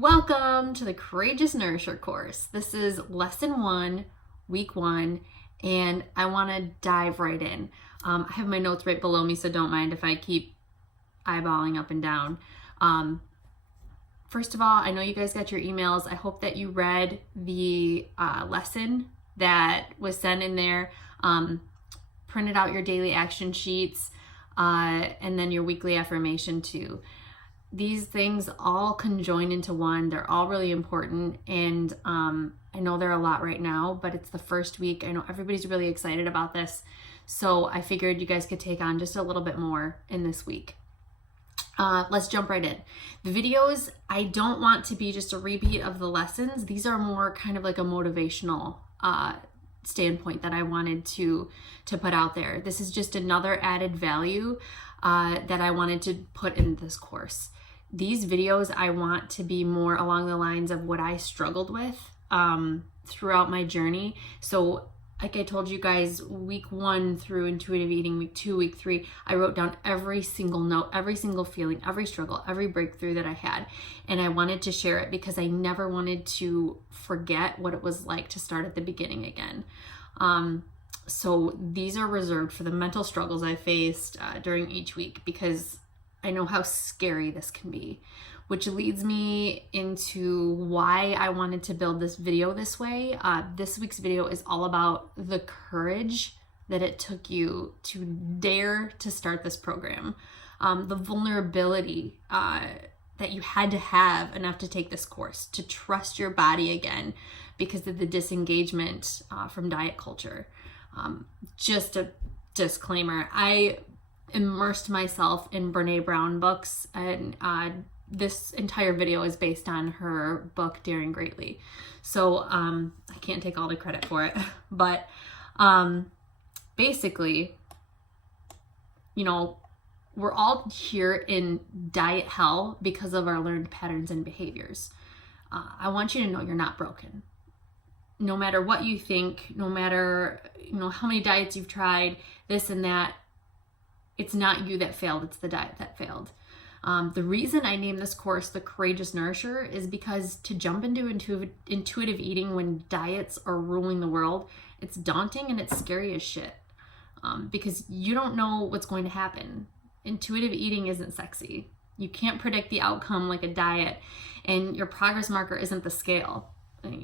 Welcome to the Courageous Nourisher course. This is lesson 1, week 1, and I want to dive right in. I have my notes right below me, so don't mind if I keep eyeballing up and down. First of all, I know you guys got your emails. I hope that you read the lesson that was sent in there, printed out your daily action sheets, and then your weekly affirmation too. These things all conjoin into one. They're all really important, and I know they're a lot right now, but it's the first week. I know everybody's really excited about this, so I figured you guys could take on just a little bit more in this week. Let's jump right in. The videos, I don't want to be just a repeat of the lessons. These are more kind of like a motivational standpoint that I wanted to put out there. This is just another added value that I wanted to put in this course. These videos I want to be more along the lines of what I struggled with throughout my journey. So like I told you guys, week 1 through intuitive eating, week 2, week 3, I wrote down every single note, every single feeling, every struggle, every breakthrough that I had. And I wanted to share it because I never wanted to forget what it was like to start at the beginning again. So these are reserved for the mental struggles I faced during each week, because I know how scary this can be, which leads me into why I wanted to build this video this way. This week's video is all about the courage that it took you to dare to start this program, the vulnerability that you had to have enough to take this course, to trust your body again because of the disengagement from diet culture. Just a disclaimer, I immersed myself in Brene Brown books, and this entire video is based on her book, Daring Greatly. So I can't take all the credit for it, but basically, you know, we're all here in diet hell because of our learned patterns and behaviors. I want you to know you're not broken. No matter what you think, no matter, how many diets you've tried, this and that, it's not you that failed, it's the diet that failed. The reason I named this course The Courageous Nourisher is because to jump into intuitive eating when diets are ruling the world, it's daunting and it's scary as shit, because you don't know what's going to happen. Intuitive eating isn't sexy. You can't predict the outcome like a diet, and your progress marker isn't the scale.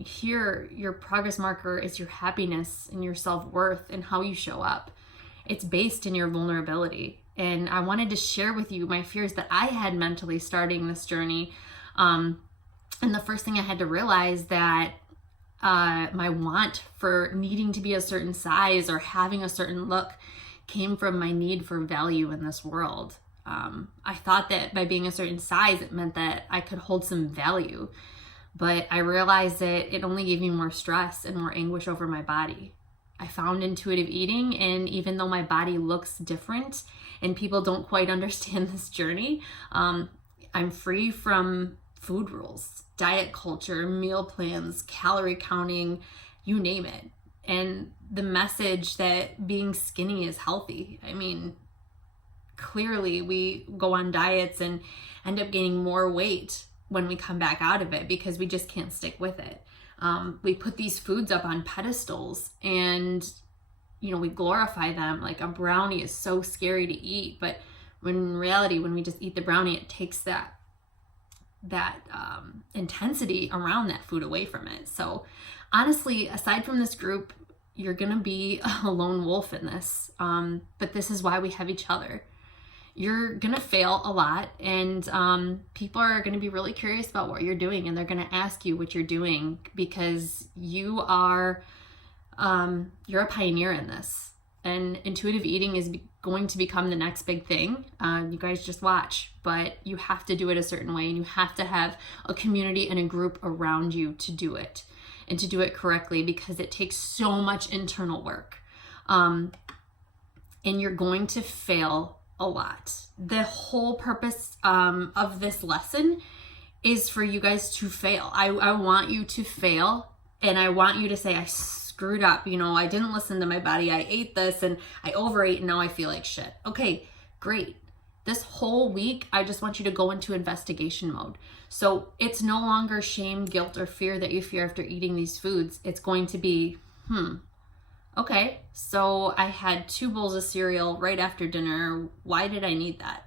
Here, your progress marker is your happiness and your self-worth and how you show up. It's based in your vulnerability. And I wanted to share with you my fears that I had mentally starting this journey. And the first thing I had to realize that my want for needing to be a certain size or having a certain look came from my need for value in this world. I thought that by being a certain size, it meant that I could hold some value. But I realized that it only gave me more stress and more anguish over my body. I found intuitive eating, and even though my body looks different and people don't quite understand this journey, I'm free from food rules, diet culture, meal plans, calorie counting, you name it. And the message that being skinny is healthy. I mean, clearly we go on diets and end up gaining more weight when we come back out of it because we just can't stick with it. We put these foods up on pedestals and, we glorify them. Like a brownie is so scary to eat, but when in reality, when we just eat the brownie, it takes that intensity around that food away from it. So honestly, aside from this group, you're going to be a lone wolf in this. But this is why we have each other. You're going to fail a lot, and people are going to be really curious about what you're doing, and they're going to ask you what you're doing because you're a pioneer in this, and intuitive eating is going to become the next big thing. You guys just watch, but you have to do it a certain way, and you have to have a community and a group around you to do it, and to do it correctly, because it takes so much internal work, and you're going to fail a lot. The whole purpose of this lesson is for you guys to fail. I want you to fail, and I want you to say, I screwed up. I didn't listen to my body. I ate this and I overate and now I feel like shit. Okay, great. This whole week, I just want you to go into investigation mode. So it's no longer shame, guilt, or fear that you fear after eating these foods. It's going to be, okay, so I had 2 bowls of cereal right after dinner. Why did I need that?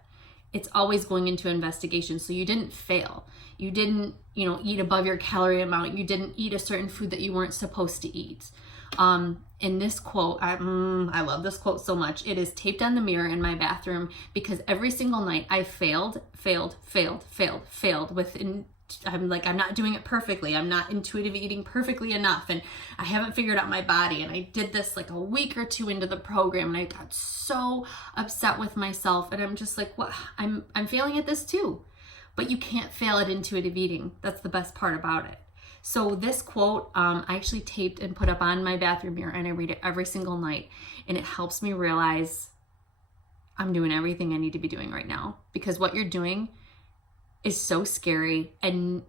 It's always going into investigation. So you didn't fail. You didn't, eat above your calorie amount. You didn't eat a certain food that you weren't supposed to eat. In this quote, I love this quote so much. It is taped on the mirror in my bathroom because every single night I failed within. I'm not doing it perfectly. I'm not intuitive eating perfectly enough. And I haven't figured out my body. And I did this like a week or 2 into the program. And I got so upset with myself. And I'm just like, what? I'm failing at this too. But you can't fail at intuitive eating. That's the best part about it. So this quote, I actually taped and put up on my bathroom mirror, and I read it every single night. And it helps me realize I'm doing everything I need to be doing right now, because what you're doing is so scary, and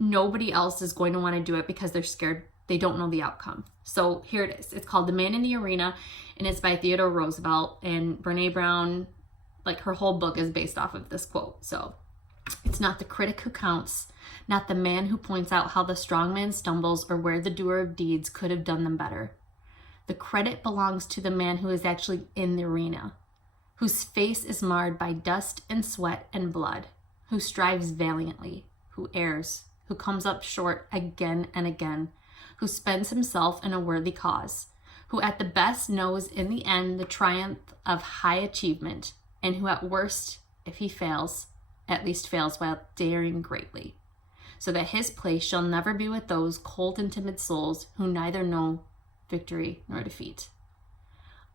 nobody else is going to want to do it because they're scared. They don't know the outcome. So here it is. It's called The Man in the Arena, and it's by Theodore Roosevelt. And Brene Brown, her whole book is based off of this quote. So it's not the critic who counts, not the man who points out how the strong man stumbles or where the doer of deeds could have done them better. The credit belongs to the man who is actually in the arena, whose face is marred by dust and sweat and blood, who strives valiantly, who errs, who comes up short again and again, who spends himself in a worthy cause, who at the best knows in the end the triumph of high achievement, and who at worst, if he fails, at least fails while daring greatly, so that his place shall never be with those cold and timid souls who neither know victory nor defeat.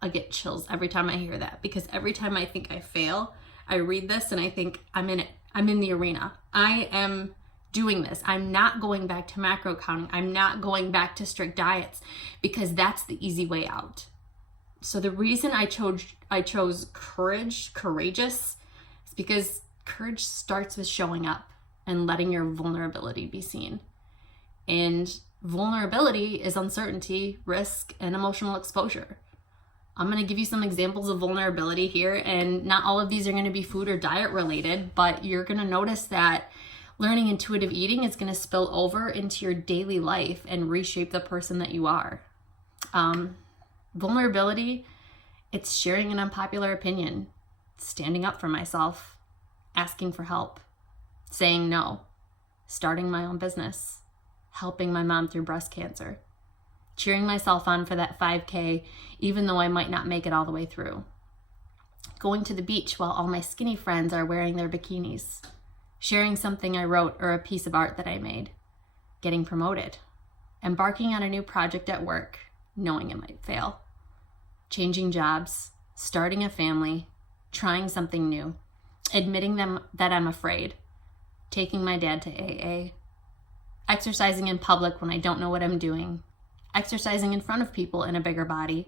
I get chills every time I hear that, because every time I think I fail, I read this and I think I'm in it. I'm in the arena. I am doing this. I'm not going back to macro counting. I'm not going back to strict diets, because that's the easy way out. So the reason I chose courageous, is because courage starts with showing up and letting your vulnerability be seen. And vulnerability is uncertainty, risk, and emotional exposure. I'm going to give you some examples of vulnerability here, and not all of these are going to be food or diet related, but you're going to notice that learning intuitive eating is going to spill over into your daily life and reshape the person that you are. Vulnerability, it's sharing an unpopular opinion, standing up for myself, asking for help, saying no, starting my own business, helping my mom through breast cancer, cheering myself on for that 5K, even though I might not make it all the way through, going to the beach while all my skinny friends are wearing their bikinis, sharing something I wrote or a piece of art that I made, getting promoted, embarking on a new project at work, knowing it might fail, changing jobs, starting a family, trying something new, admitting that I'm afraid, taking my dad to AA, exercising in public when I don't know what I'm doing, exercising in front of people in a bigger body,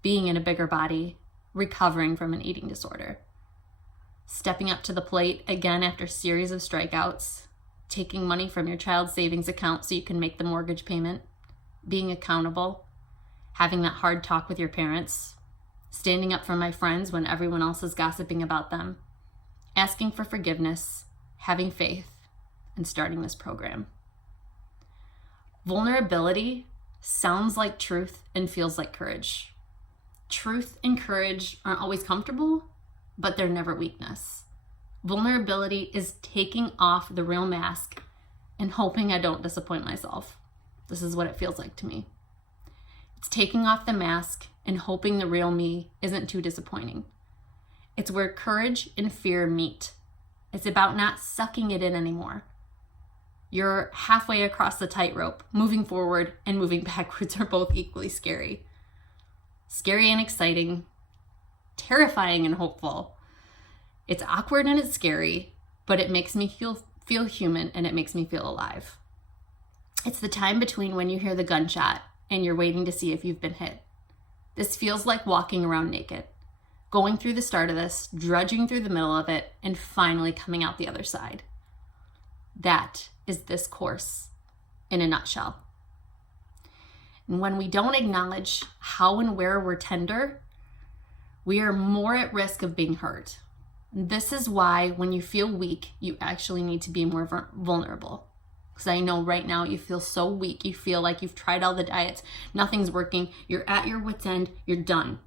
being in a bigger body, recovering from an eating disorder, stepping up to the plate again after a series of strikeouts, taking money from your child's savings account so you can make the mortgage payment, being accountable, having that hard talk with your parents, standing up for my friends when everyone else is gossiping about them, asking for forgiveness, having faith, and starting this program. Vulnerability sounds like truth and feels like courage. Truth and courage aren't always comfortable, but they're never weakness. Vulnerability is taking off the real mask and hoping I don't disappoint myself. This is what it feels like to me. It's taking off the mask and hoping the real me isn't too disappointing. It's where courage and fear meet. It's about not sucking it in anymore. You're halfway across the tightrope. Moving forward and moving backwards are both equally scary. Scary and exciting, terrifying and hopeful. It's awkward and it's scary, but it makes me feel human, and it makes me feel alive. It's the time between when you hear the gunshot and you're waiting to see if you've been hit. This feels like walking around naked, going through the start of this, drudging through the middle of it, and finally coming out the other side. That is this course in a nutshell. And when we don't acknowledge how and where we're tender, we are more at risk of being hurt. This is why when you feel weak, you actually need to be more vulnerable. Because I know right now you feel so weak. You feel like you've tried all the diets, nothing's working. You're at your wit's end, you're done.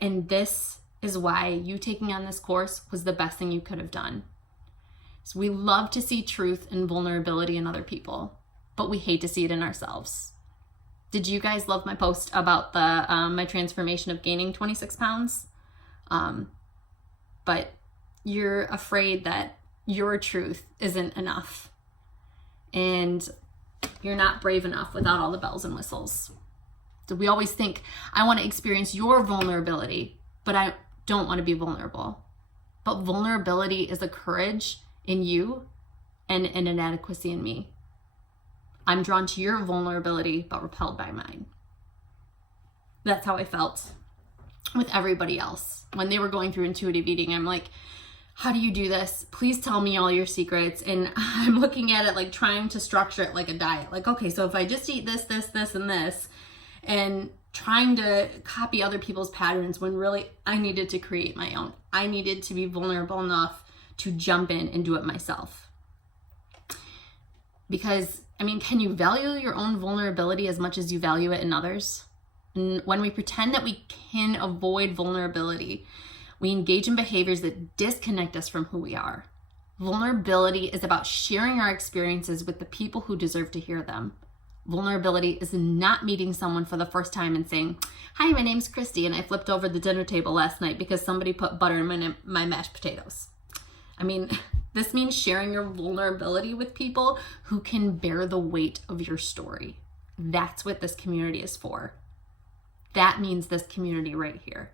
And this is why you taking on this course was the best thing you could have done. So we love to see truth and vulnerability in other people, but we hate to see it in ourselves. Did you guys love my post about the my transformation of gaining 26 pounds? But you're afraid that your truth isn't enough. And you're not brave enough without all the bells and whistles. So we always think, I want to experience your vulnerability, but I don't want to be vulnerable. But vulnerability is a courage in you and an inadequacy in me. I'm drawn to your vulnerability, but repelled by mine. That's how I felt with everybody else. When they were going through intuitive eating, I'm like, how do you do this? Please tell me all your secrets. And I'm looking at it like trying to structure it like a diet. Like, okay, so if I just eat this, this, this, and this, and trying to copy other people's patterns when really I needed to create my own. I needed to be vulnerable enough to jump in and do it myself. Because, I mean, can you value your own vulnerability as much as you value it in others? And when we pretend that we can avoid vulnerability, we engage in behaviors that disconnect us from who we are. Vulnerability is about sharing our experiences with the people who deserve to hear them. Vulnerability is not meeting someone for the first time and saying, hi, my name's Christy, and I flipped over the dinner table last night because somebody put butter in my mashed potatoes. I mean, this means sharing your vulnerability with people who can bear the weight of your story. That's what this community is for. That means this community right here.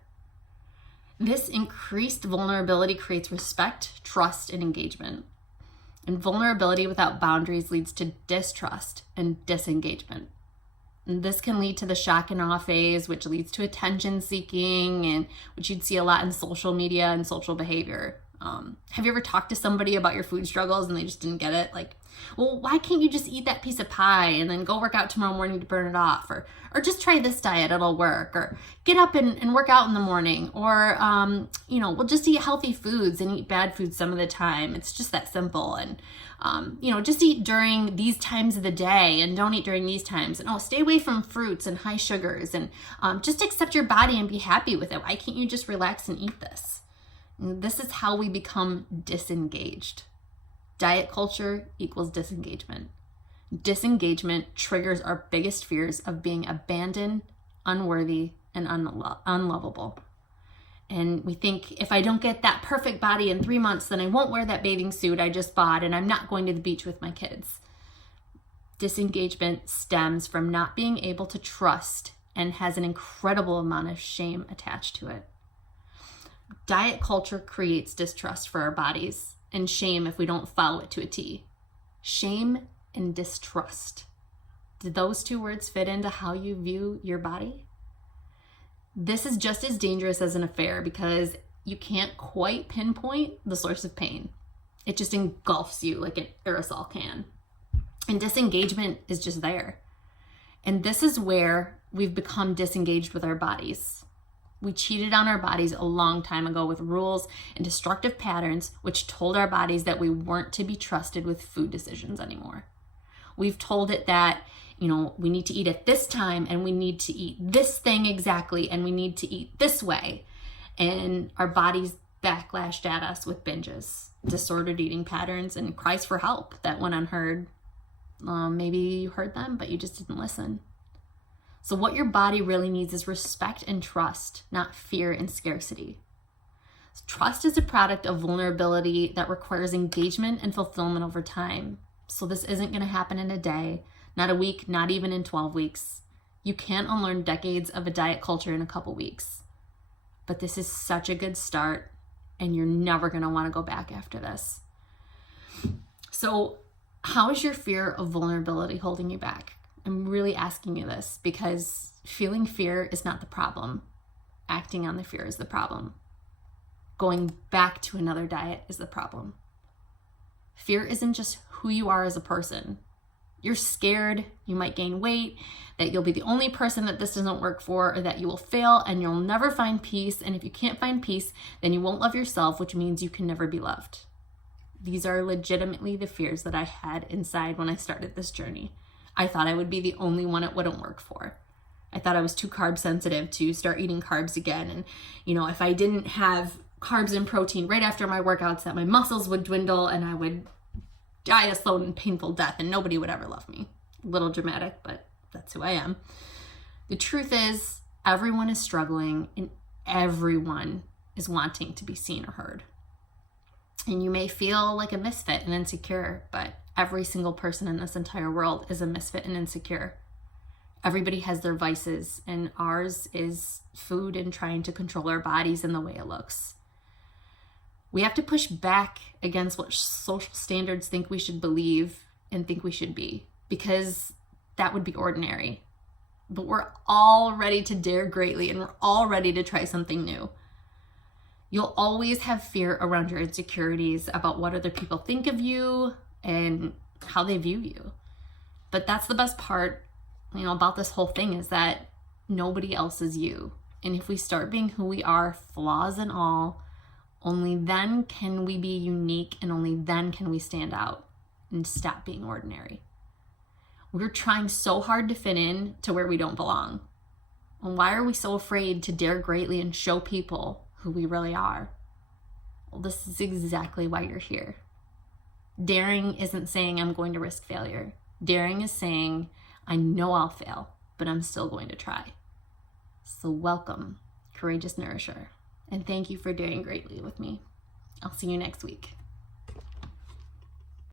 This increased vulnerability creates respect, trust, and engagement. And vulnerability without boundaries leads to distrust and disengagement. And this can lead to the shock and awe phase, which leads to attention seeking, and which you'd see a lot in social media and social behavior. Have you ever talked to somebody about your food struggles and they just didn't get it? Like, well, why can't you just eat that piece of pie and then go work out tomorrow morning to burn it off? Or just try this diet, it'll work. Or get up and work out in the morning. Or, we'll just eat healthy foods and eat bad foods some of the time. It's just that simple. And, just eat during these times of the day and don't eat during these times. And stay away from fruits and high sugars. And just accept your body and be happy with it. Why can't you just relax and eat this? And this is how we become disengaged. Diet culture equals disengagement. Disengagement triggers our biggest fears of being abandoned, unworthy, and unlovable. And we think, if I don't get that perfect body in 3 months, then I won't wear that bathing suit I just bought, and I'm not going to the beach with my kids. Disengagement stems from not being able to trust and has an incredible amount of shame attached to it. Diet culture creates distrust for our bodies and shame if we don't follow it to a T. Shame and distrust. Do those two words fit into how you view your body? This is just as dangerous as an affair because you can't quite pinpoint the source of pain. It just engulfs you like an aerosol can. And disengagement is just there. And this is where we've become disengaged with our bodies. We cheated on our bodies a long time ago with rules and destructive patterns, which told our bodies that we weren't to be trusted with food decisions anymore. We've told it that, we need to eat at this time and we need to eat this thing exactly and we need to eat this way. And our bodies backlashed at us with binges, disordered eating patterns, and cries for help that went unheard. Maybe you heard them, but you just didn't listen. So what your body really needs is respect and trust, not fear and scarcity. Trust is a product of vulnerability that requires engagement and fulfillment over time. So this isn't going to happen in a day, not a week, not even in 12 weeks. You can't unlearn decades of a diet culture in a couple weeks. But this is such a good start, and you're never going to want to go back after this. So how is your fear of vulnerability holding you back? I'm really asking you this because feeling fear is not the problem. Acting on the fear is the problem. Going back to another diet is the problem. Fear isn't just who you are as a person. You're scared you might gain weight, that you'll be the only person that this doesn't work for, or that you will fail and you'll never find peace. And if you can't find peace, then you won't love yourself, which means you can never be loved. These are legitimately the fears that I had inside when I started this journey. I thought I would be the only one it wouldn't work for. I thought I was too carb sensitive to start eating carbs again. And, if I didn't have carbs and protein right after my workouts, that my muscles would dwindle and I would die a slow and painful death and nobody would ever love me. A little dramatic, but that's who I am. The truth is, everyone is struggling and everyone is wanting to be seen or heard. And you may feel like a misfit and insecure, but every single person in this entire world is a misfit and insecure. Everybody has their vices, and ours is food and trying to control our bodies and the way it looks. We have to push back against what social standards think we should believe and think we should be, because that would be ordinary. But we're all ready to dare greatly, and we're all ready to try something new. You'll always have fear around your insecurities about what other people think of you and how they view you. But that's the best part, about this whole thing, is that nobody else is you. And if we start being who we are, flaws and all, only then can we be unique, and only then can we stand out and stop being ordinary. We're trying so hard to fit in to where we don't belong. And why are we so afraid to dare greatly and show people who we really are? Well, this is exactly why you're here. Daring isn't saying I'm going to risk failure. Daring is saying I know I'll fail, but I'm still going to try. So welcome, Courageous Nourisher. And thank you for daring greatly with me. I'll see you next week.